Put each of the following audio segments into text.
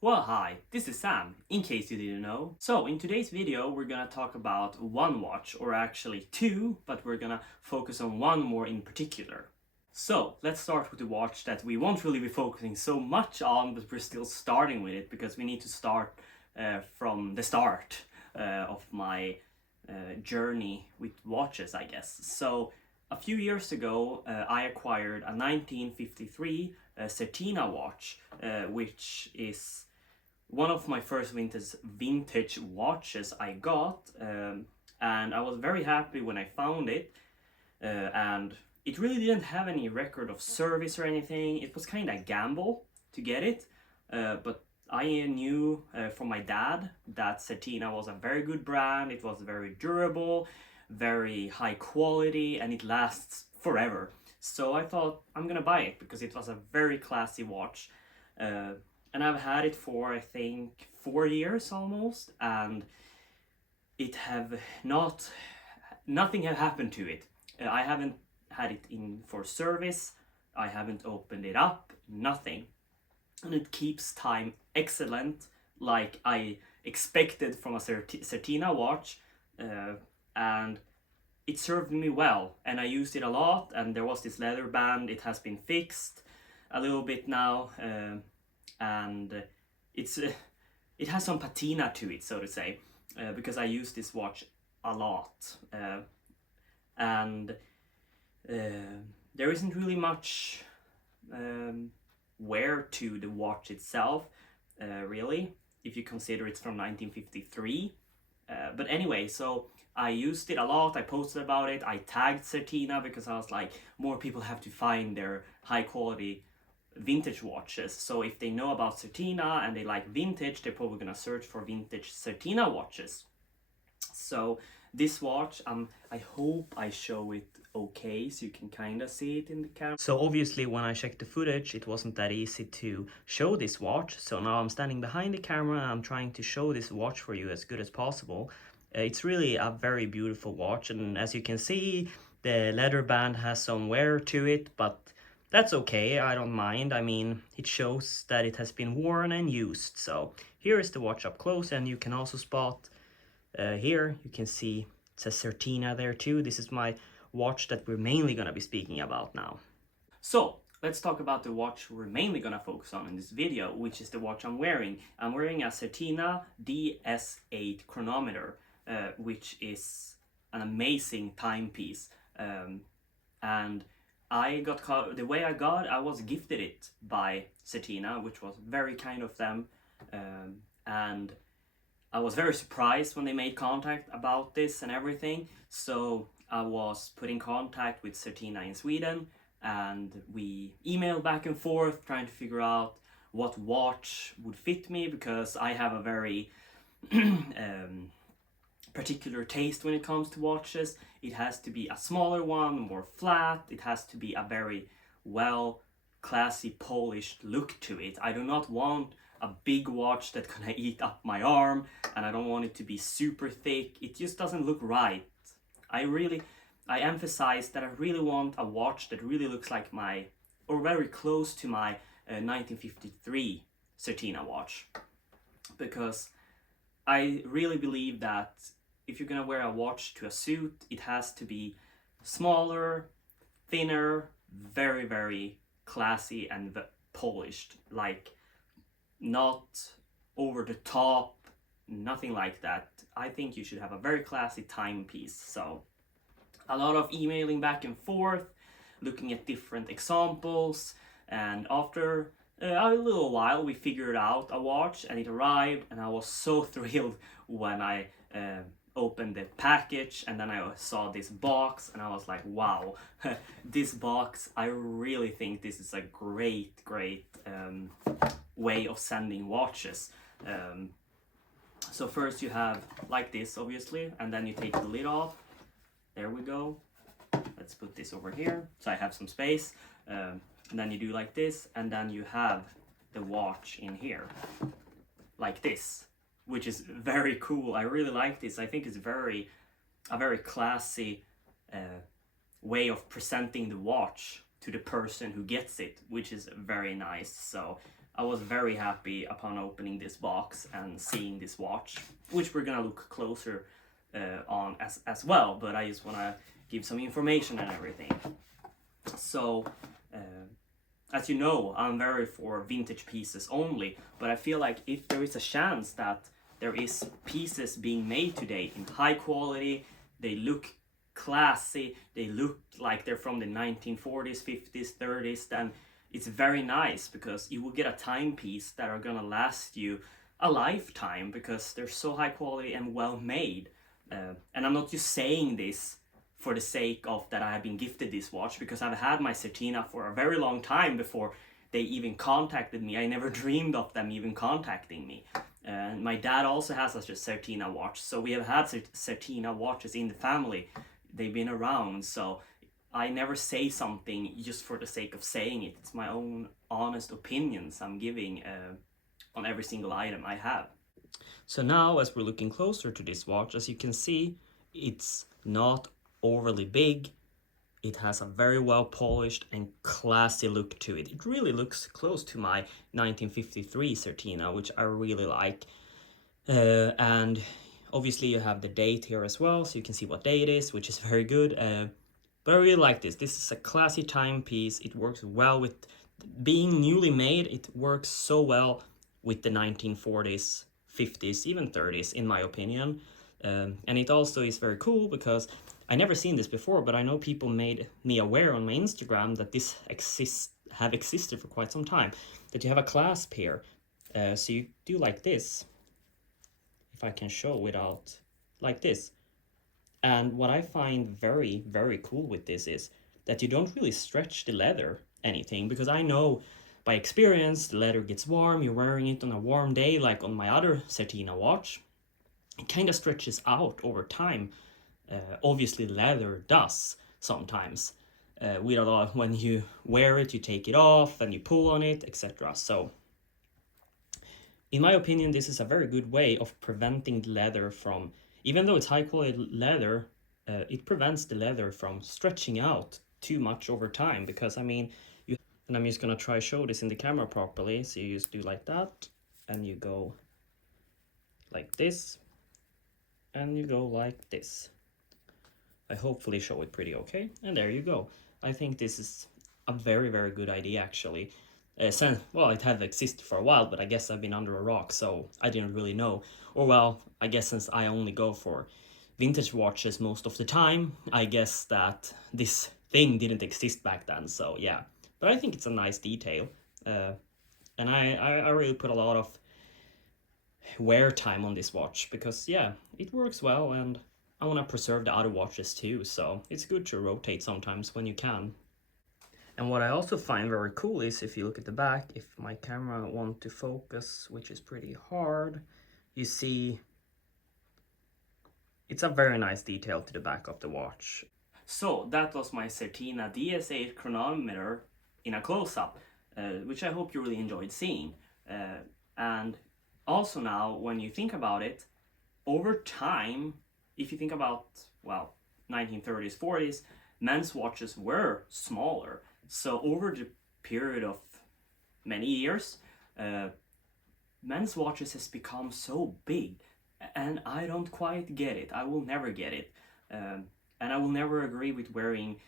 Well, hi, this is Sam, in case you didn't know. So, in today's video, we're gonna talk about one watch, or actually two, but we're gonna focus on one more in particular. So, let's start with the watch that we won't really be focusing so much on, but we're still starting with it because we need to start from the start of my journey with watches, I guess. So, a few years ago, I acquired a 1953 Certina watch, which is one of my first vintage watches I got, and I was very happy when I found it. And it really didn't have any record of service or anything. It was kind of a gamble to get it, but I knew from my dad that Certina was a very good brand. It was very durable, very high quality, and it lasts forever. So I thought I'm gonna buy it because it was a very classy watch. And I've had it for I think 4 years almost, and it have not nothing have happened to it. I haven't had it in for service. I haven't opened it up. Nothing, and it keeps time excellent, like I expected from a Certina watch, and it served me well, and I used it a lot. And there was this leather band. It has been fixed a little bit now. And it's it has some patina to it, so to say, because I use this watch a lot, and there isn't really much wear to the watch itself, really, if you consider it's from 1953. But anyway, so I used it a lot. I posted about it. I tagged Certina because I was like, more people have to find their high quality vintage watches. So if they know about Certina and they like vintage, they're probably gonna search for vintage Certina watches. So this watch, I hope I show it okay so you can kind of see it in the camera. So obviously when I checked the footage, it wasn't that easy to show this watch. So now I'm standing behind the camera and I'm trying to show this watch for you as good as possible. It's really a very beautiful watch, and as you can see, the leather band has some wear to it, but that's okay, I don't mind. I mean, it shows that it has been worn and used. So here is the watch up close, and you can also spot here, you can see it says Certina there too. This is my watch that we're mainly going to be speaking about now. So let's talk about the watch we're mainly going to focus on in this video, which is the watch I'm wearing. I'm wearing a Certina DS-8 chronometer, which is an amazing timepiece. And the way I was gifted it by Certina, which was very kind of them, and I was very surprised when they made contact about this and everything. So I was put in contact with Certina in Sweden, and we emailed back and forth trying to figure out what watch would fit me, because I have a very particular taste when it comes to watches. It has to be a smaller one, more flat. It has to be a very well classy polished look to it. I do not want a big watch that's gonna eat up my arm, and I don't want it to be super thick. It just doesn't look right. I emphasize that I really want a watch that really looks like my, or very close to my 1953 Certina watch, because I really believe that if you're gonna wear a watch to a suit, it has to be smaller, thinner, very, very classy and polished. Like, not over the top, nothing like that. I think you should have a very classy timepiece. So a lot of emailing back and forth, looking at different examples, and after a little while we figured out a watch, and it arrived, and I was so thrilled when I opened the package, and then I saw this box, and I was like, wow, this box, I really think this is a great way of sending watches. So first you have like this, obviously, and then you take the lid off. There we go. Let's put this over here so I have some space. And then you do like this, and then you have the watch in here like this, which is very cool. I really like this. I think it's a very classy way of presenting the watch to the person who gets it, which is very nice. So I was very happy upon opening this box and seeing this watch, which we're gonna look closer on as well, but I just wanna give some information and everything. So, as you know, I'm very for vintage pieces only, but I feel like if there is a chance that there is pieces being made today in high quality, they look classy, they look like they're from the 1940s, 50s, 30s, then it's very nice because you will get a timepiece that are gonna last you a lifetime because they're so high quality and well made. And I'm not just saying this for the sake of that I have been gifted this watch, because I've had my Certina for a very long time before they even contacted me. I never dreamed of them even contacting me. And my dad also has such a Certina watch, so we have had Certina watches in the family. They've been around, so I never say something just for the sake of saying it. It's my own honest opinions I'm giving on every single item I have. So now, as we're looking closer to this watch, as you can see, it's not overly big. It has a very well polished and classy look to it. It really looks close to my 1953 Certina, which I really like. And obviously you have the date here as well, so you can see what day it is, which is very good. But I really like this. This is a classy timepiece. It works well with being newly made. It works so well with the 1940s, 50s, even 30s, in my opinion. And it also is very cool because I never seen this before, but I know people made me aware on my Instagram that this have existed for quite some time. That you have a clasp here, so you do like this. If I can show without, like this. And what I find very, very cool with this is that you don't really stretch the leather anything, because I know by experience the leather gets warm, you're wearing it on a warm day like on my other Certina watch. It kind of stretches out over time. Obviously leather does sometimes. When you wear it, you take it off and you pull on it, etc. So in my opinion, this is a very good way of preventing the leather from, even though it's high quality leather, it prevents the leather from stretching out too much over time. Because I mean, and I'm just gonna try show this in the camera properly. So you just do like that, and you go like this, and you go like this. I hopefully show it pretty okay, and there you go. I think this is a very, very good idea actually. Well, it had existed for a while, but I guess I've been under a rock, so I didn't really know. Or well, I guess since I only go for vintage watches most of the time, I guess that this thing didn't exist back then, so yeah. But I think it's a nice detail, and I really put a lot of wear time on this watch, because yeah, it works well, and I want to preserve the other watches too, so it's good to rotate sometimes when you can. And what I also find very cool is, if you look at the back, if my camera wants to focus, which is pretty hard, you see it's a very nice detail to the back of the watch. So that was my Certina DS-8 chronometer in a close-up, which I hope you really enjoyed seeing. And also now, when you think about it, over time, if you think about, well, 1930s, 40s, men's watches were smaller. So over the period of many years, men's watches has become so big, and I don't quite get it. I will never get it. And I will never agree with wearing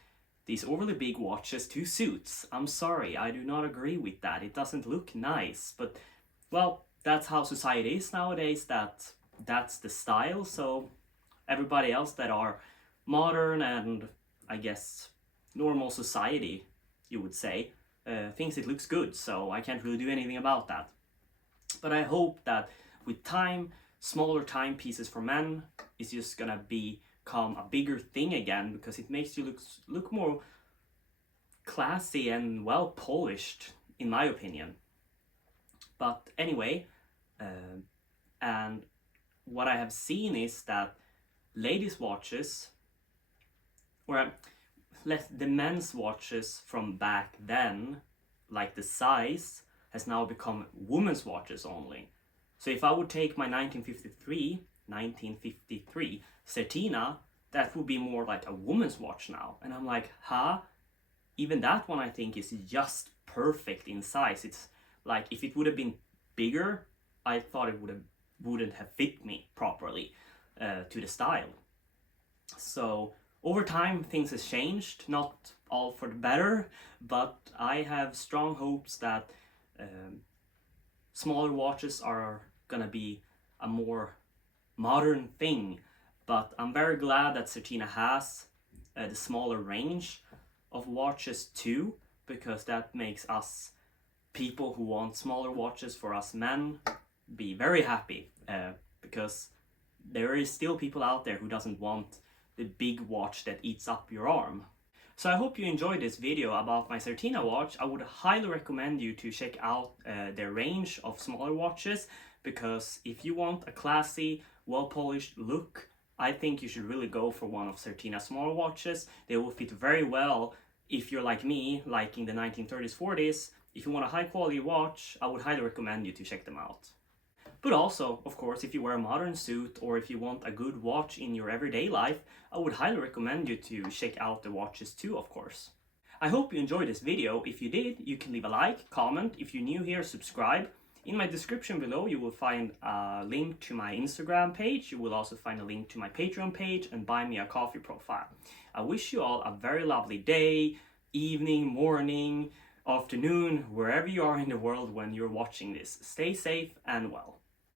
these overly big watches to suits. I'm sorry, I do not agree with that. It doesn't look nice, but well, that's how society is nowadays, that's the style. So everybody else that are modern and I guess normal society, you would say, thinks it looks good, so I can't really do anything about that. But I hope that with time, smaller timepieces for men is just gonna become a bigger thing again, because it makes you look more classy and well polished, in my opinion. But anyway, and what I have seen is that ladies' watches, or the men's watches from back then, like the size, has now become women's watches only. So if I would take my 1953 Certina, that would be more like a woman's watch now. And I'm like, huh? Even that one I think is just perfect in size. It's Like if it would have been bigger, I thought it wouldn't have fit me properly to the style. So over time things has changed, not all for the better, but I have strong hopes that smaller watches are gonna be a more modern thing. But I'm very glad that Certina has the smaller range of watches too, because that makes us people who want smaller watches, for us men, be very happy, because there is still people out there who doesn't want the big watch that eats up your arm. So I hope you enjoyed this video about my Certina watch. I would highly recommend you to check out their range of smaller watches, because if you want a classy, well-polished look, I think you should really go for one of Certina's smaller watches. They will fit very well if you're like me, liking the 1930s, 40s. If you want a high-quality watch, I would highly recommend you to check them out. But also, of course, if you wear a modern suit or if you want a good watch in your everyday life, I would highly recommend you to check out the watches too, of course. I hope you enjoyed this video. If you did, you can leave a like, comment. If you're new here, subscribe. In my description below, you will find a link to my Instagram page. You will also find a link to my Patreon page and Buy Me a Coffee profile. I wish you all a very lovely day, evening, morning, afternoon, wherever you are in the world when you're watching this. Stay safe and well.